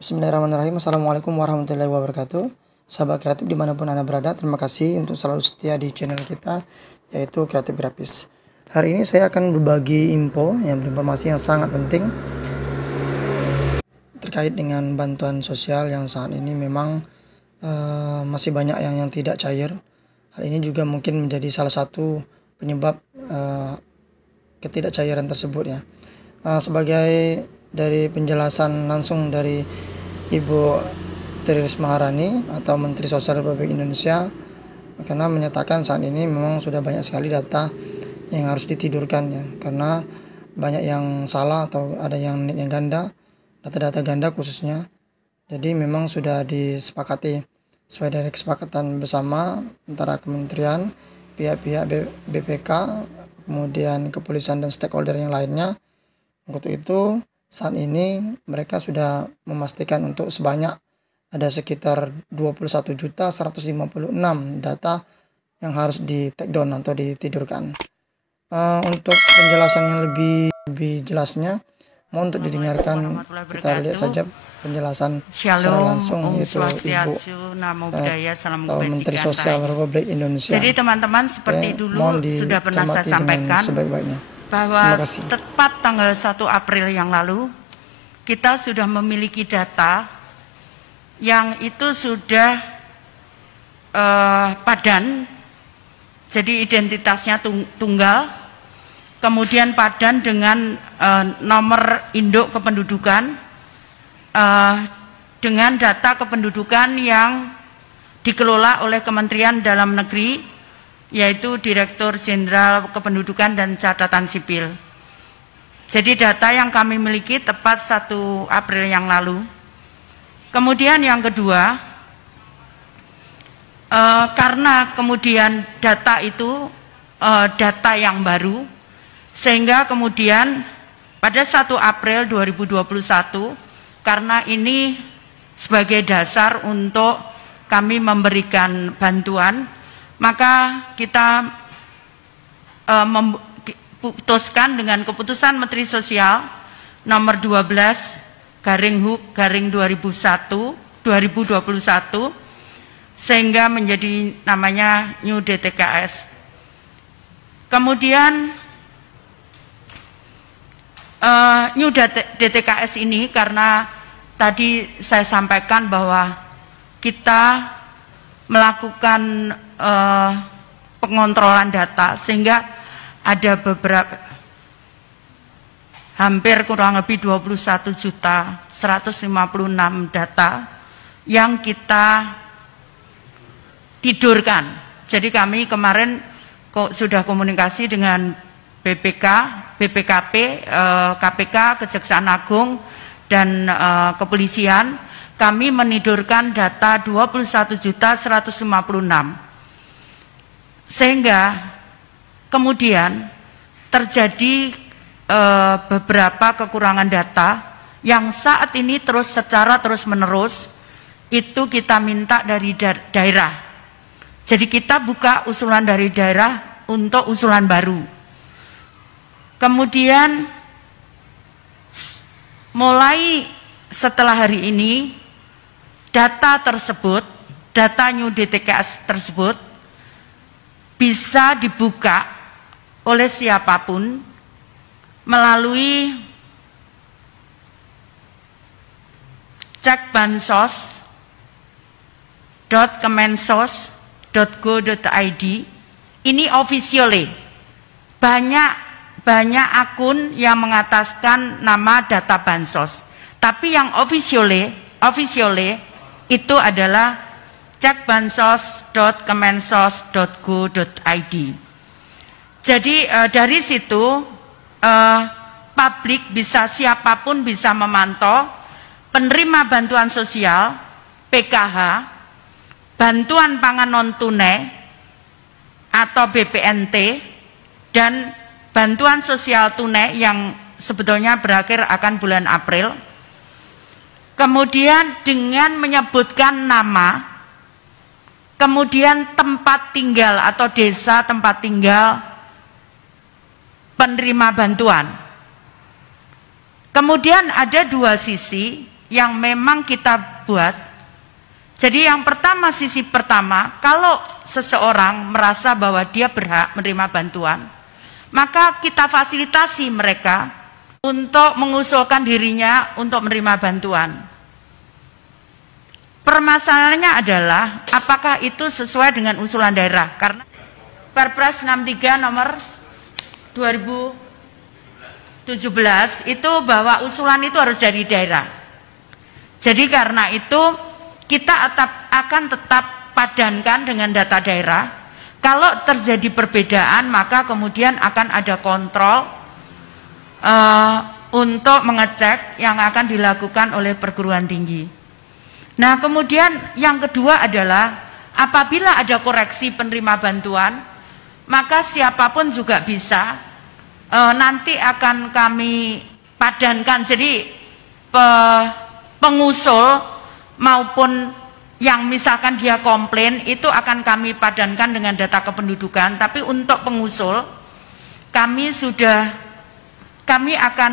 Bismillahirrahmanirrahim. Assalamualaikum warahmatullahi wabarakatuh. Sahabat kreatif dimanapun Anda berada, terima kasih untuk selalu setia di channel kita, yaitu Kreatif Grafis. Hari ini saya akan berbagi informasi yang sangat penting terkait dengan bantuan sosial yang saat ini memang masih banyak yang tidak cair. Hal ini juga mungkin menjadi salah satu penyebab ketidakcairan tersebut ya. Sebagai dari penjelasan langsung dari Ibu Tri Risma Maharani atau Menteri Sosial Republik Indonesia, karena menyatakan saat ini memang sudah banyak sekali data yang harus ditidurkan ya, karena banyak yang salah atau ada yang ganda, data-data ganda khususnya. Jadi memang sudah disepakati sesuai dari kesepakatan bersama antara kementerian, pihak-pihak BPK, kemudian kepolisian dan stakeholder yang lainnya. Untuk itu saat ini mereka sudah memastikan untuk sebanyak ada sekitar 21.156 data yang harus di take down atau ditidurkan. Untuk penjelasan yang lebih jelasnya, mohon untuk didengarkan, kita lihat saja penjelasan secara langsung, yaitu Ibu atau Menteri Sosial Republik Indonesia. Jadi teman-teman seperti dulu sudah pernah saya sampaikan bahwa tepat tanggal 1 April yang lalu kita sudah memiliki data yang itu sudah padan, jadi identitasnya tunggal, kemudian padan dengan nomor induk kependudukan, dengan data kependudukan yang dikelola oleh Kementerian Dalam Negeri, yaitu Direktur Jenderal Kependudukan dan Catatan Sipil. Jadi data yang kami miliki tepat 1 April yang lalu. Kemudian yang kedua, karena kemudian data itu data yang baru, sehingga kemudian pada 1 April 2021, karena ini sebagai dasar untuk kami memberikan bantuan, maka kita memutuskan dengan keputusan Menteri Sosial nomor 12/HUK/2021 sehingga menjadi namanya New DTKS. Kemudian New DTKS ini, karena tadi saya sampaikan bahwa kita melakukan pengontrolan data, sehingga ada beberapa hampir kurang lebih 21.156 data yang kita tidurkan. Jadi kami kemarin sudah komunikasi dengan BPK, BPKP, KPK, Kejaksaan Agung, dan kepolisian. Kami menidurkan data 21.156. Sehingga kemudian terjadi beberapa kekurangan data yang saat ini secara terus-menerus itu kita minta dari daerah. Jadi kita buka usulan dari daerah untuk usulan baru. Kemudian mulai setelah hari ini, data tersebut, data New DTKS tersebut bisa dibuka oleh siapapun melalui cekbansos.kemensos.go.id. Ini officially. Banyak akun yang mengataskan nama data bansos. Tapi yang officially itu adalah cekbansos.kemensos.go.id. Jadi dari situ publik siapapun bisa memantau penerima bantuan sosial, PKH, bantuan pangan non tunai atau BPNT, dan bantuan sosial tunai yang sebetulnya berakhir akan bulan April. Kemudian dengan menyebutkan nama, kemudian tempat tinggal atau desa tempat tinggal penerima bantuan. Kemudian ada dua sisi, yang memang kita buat. Jadi yang pertama, sisi pertama, kalau seseorang merasa bahwa dia berhak menerima bantuan, maka kita fasilitasi mereka untuk mengusulkan dirinya untuk menerima bantuan. Permasalahannya adalah apakah itu sesuai dengan usulan daerah, karena Perpres 63 nomor 2017 itu bahwa usulan itu harus dari daerah. Jadi karena itu kita akan tetap padankan dengan data daerah. Kalau terjadi perbedaan maka kemudian akan ada kontrol untuk mengecek yang akan dilakukan oleh perguruan tinggi. Nah kemudian yang kedua adalah apabila ada koreksi penerima bantuan, maka siapapun juga bisa, nanti akan kami padankan. Jadi pengusul maupun yang misalkan dia komplain itu akan kami padankan dengan data kependudukan. Tapi untuk pengusul kami akan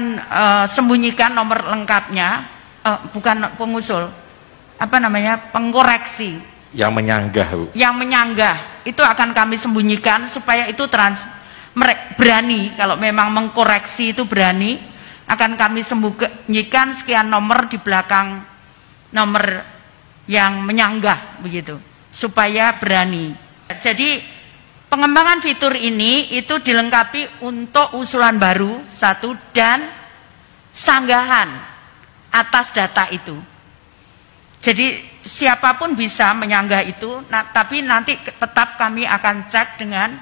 sembunyikan nomor lengkapnya, bukan pengusul, pengkoreksi. Yang menyanggah, Bu. Yang menyanggah itu akan kami sembunyikan supaya itu berani, kalau memang mengkoreksi itu berani, akan kami sembunyikan sekian nomor di belakang nomor yang menyanggah begitu, supaya berani. Jadi pengembangan fitur ini itu dilengkapi untuk usulan baru satu dan sanggahan atas data itu. Jadi siapapun bisa menyanggah itu, tapi nanti tetap kami akan cek dengan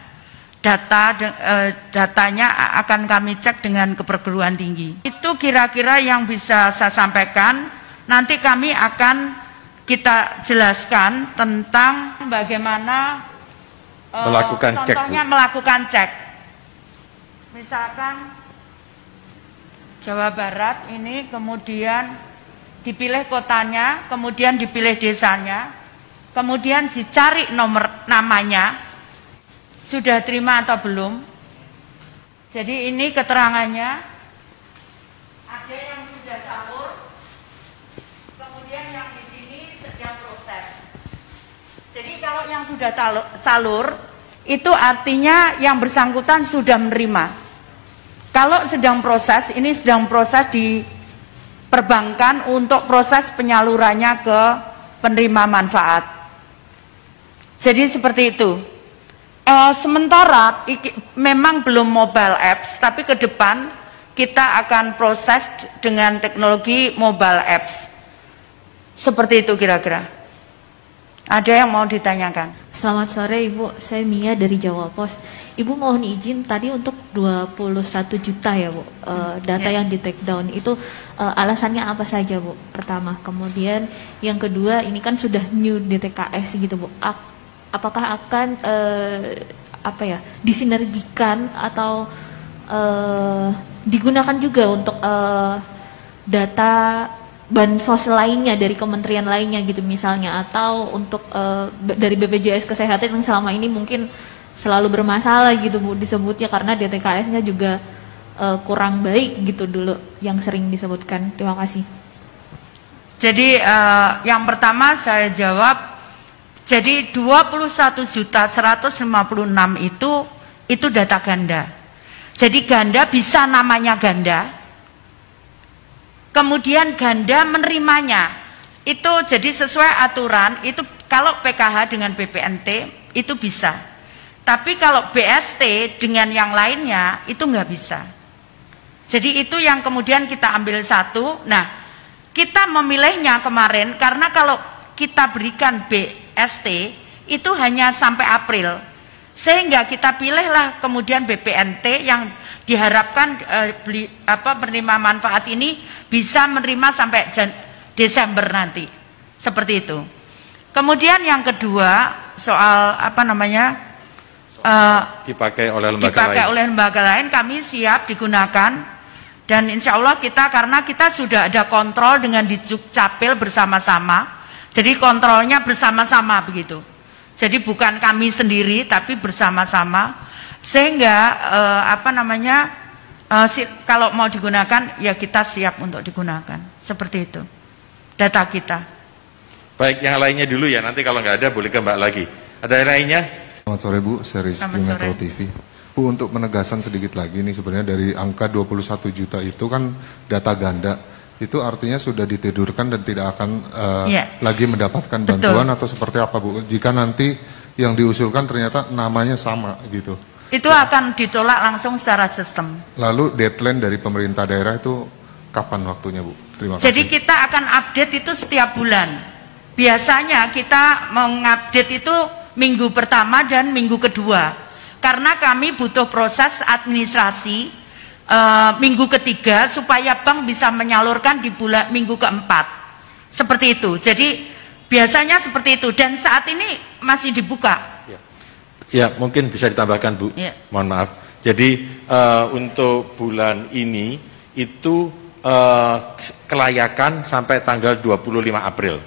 datanya akan kami cek dengan keperguruan tinggi. Itu kira-kira yang bisa saya sampaikan. Nanti kami akan kita jelaskan tentang bagaimana melakukan cek. Contohnya melakukan cek. Misalkan Jawa Barat ini kemudian dipilih kotanya, kemudian dipilih desanya, kemudian dicari nomor namanya, sudah terima atau belum. Jadi ini keterangannya, ada yang sudah salur, kemudian yang di sini sedang proses. Jadi kalau yang sudah salur, itu artinya yang bersangkutan sudah menerima. Kalau sedang proses, ini sedang proses di perbankan untuk proses penyalurannya ke penerima manfaat. Jadi seperti itu. Sementara memang belum mobile apps, tapi ke depan kita akan proses dengan teknologi mobile apps. Seperti itu kira-kira. Ada yang mau ditanyakan? Selamat sore Ibu, saya Mia dari Jawa Pos. Ibu mohon izin tadi untuk 21 juta ya Bu, data yang di take down itu alasannya apa saja Bu? Pertama, kemudian yang kedua ini kan sudah new DTKS gitu Bu. Apakah akan disinergikan atau digunakan juga untuk data bansos lainnya dari kementerian lainnya gitu misalnya, atau untuk dari BPJS Kesehatan yang selama ini mungkin selalu bermasalah gitu Bu disebutnya karena DTKS-nya juga kurang baik gitu dulu yang sering disebutkan. Terima kasih. Jadi yang pertama saya jawab, jadi 21.156 itu data ganda. Jadi ganda bisa namanya ganda. Kemudian ganda menerimanya itu jadi sesuai aturan itu kalau PKH dengan BPNT itu bisa, tapi kalau BST dengan yang lainnya itu nggak bisa. Jadi itu yang kemudian kita ambil satu. Nah kita memilihnya kemarin karena kalau kita berikan BST itu hanya sampai April, sehingga kita pilihlah kemudian BPNT yang diharapkan penerima manfaat ini bisa menerima sampai Desember nanti, seperti itu. Kemudian yang kedua soal dipakai oleh lembaga lain, kami siap digunakan dan insya Allah karena kita sudah ada kontrol dengan di Dukcapil bersama-sama, jadi kontrolnya bersama-sama begitu. Jadi bukan kami sendiri tapi bersama-sama. Sehingga kalau mau digunakan ya kita siap untuk digunakan, seperti itu. data kita. Baik, yang lainnya dulu ya, nanti kalau nggak ada boleh ke Mbak lagi. Ada yang lainnya? Selamat sore Bu, saya Rizky Metro TV. Bu, untuk penegasan sedikit lagi nih, sebenarnya dari angka 21 juta itu kan data ganda, itu artinya sudah ditidurkan dan tidak akan lagi mendapatkan bantuan. Betul. Atau seperti apa Bu, jika nanti yang diusulkan ternyata namanya sama gitu? Itu akan ditolak langsung secara sistem. Lalu deadline dari pemerintah daerah itu kapan waktunya Bu? Terima kasih. Jadi kita akan update itu setiap bulan. Biasanya kita mengupdate itu minggu pertama dan minggu kedua. Karena kami butuh proses administrasi minggu ketiga supaya bank bisa menyalurkan di minggu keempat. Seperti itu. Jadi biasanya seperti itu. Dan saat ini masih dibuka. Ya, mungkin bisa ditambahkan Bu. Ya. Mohon maaf. Jadi untuk bulan ini itu kelayakan sampai tanggal 25 April.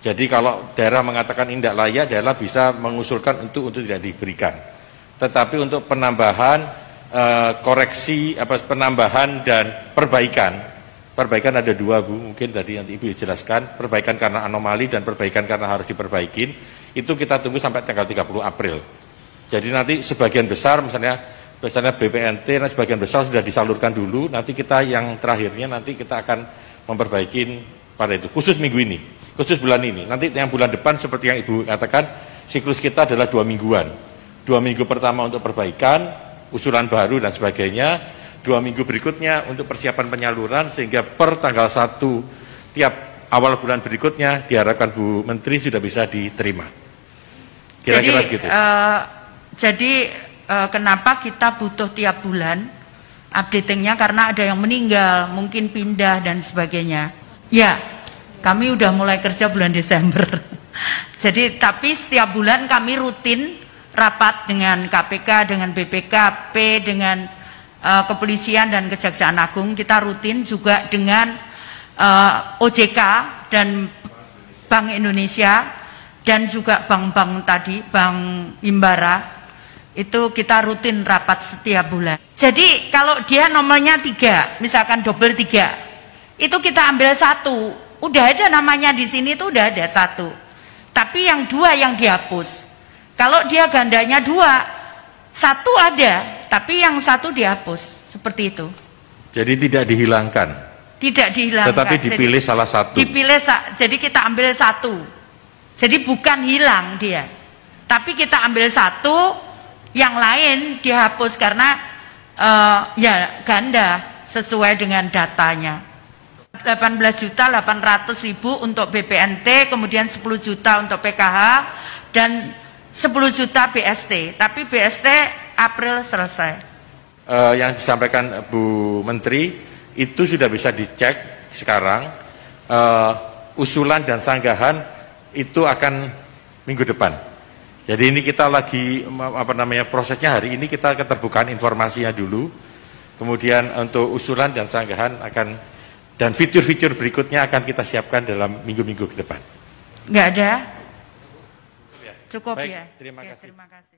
Jadi kalau daerah mengatakan ini tidak layak, daerah bisa mengusulkan untuk tidak diberikan. Tetapi untuk penambahan, koreksi, penambahan dan perbaikan ada dua Bu, mungkin tadi nanti Ibu jelaskan, perbaikan karena anomali dan perbaikan karena harus diperbaikin, itu kita tunggu sampai tanggal 30 April. Jadi nanti sebagian besar, misalnya BPNT, sebagian besar sudah disalurkan dulu, nanti kita yang terakhirnya nanti kita akan memperbaikin pada itu, khusus minggu ini. Khusus bulan ini, nanti yang bulan depan seperti yang Ibu katakan, siklus kita adalah 2 mingguan. 2 minggu pertama untuk perbaikan, usulan baru dan sebagainya, 2 minggu berikutnya untuk persiapan penyaluran, sehingga per tanggal 1 tiap awal bulan berikutnya diharapkan Bu Menteri sudah bisa diterima. Kira-kira gitu. Jadi kenapa kita butuh tiap bulan updatingnya, karena ada yang meninggal, mungkin pindah dan sebagainya. Ya. Kami udah mulai kerja bulan Desember. Jadi tapi setiap bulan kami rutin rapat dengan KPK, dengan BPKP, dengan Kepolisian dan Kejaksaan Agung. Kita rutin juga dengan OJK dan Bank Indonesia dan juga bank-bank tadi, Bank Himbara. Itu kita rutin rapat setiap bulan. Jadi kalau dia nomornya 3, misalkan double 3, itu kita ambil 1. Udah ada namanya di sini tuh udah ada 1. Tapi yang 2 yang dihapus. Kalau dia gandanya 2, 1 ada, tapi yang 1 dihapus. Seperti itu. Jadi tidak dihilangkan. Tidak dihilangkan. Tetapi dipilih salah satu. Jadi kita ambil 1. Jadi bukan hilang dia. Tapi kita ambil 1, yang lain dihapus karena ya ganda sesuai dengan datanya. 18.800.000 untuk BPNT, kemudian 10 juta untuk PKH, dan 10 juta BST. Tapi BST April selesai. Yang disampaikan Bu Menteri, itu sudah bisa dicek sekarang. Usulan dan sanggahan itu akan minggu depan. Jadi ini kita lagi, prosesnya hari ini kita keterbukaan informasinya dulu. Kemudian untuk usulan dan sanggahan dan fitur-fitur berikutnya akan kita siapkan dalam minggu-minggu ke depan. Nggak ada? Cukup Baik, ya? terima kasih. Terima kasih.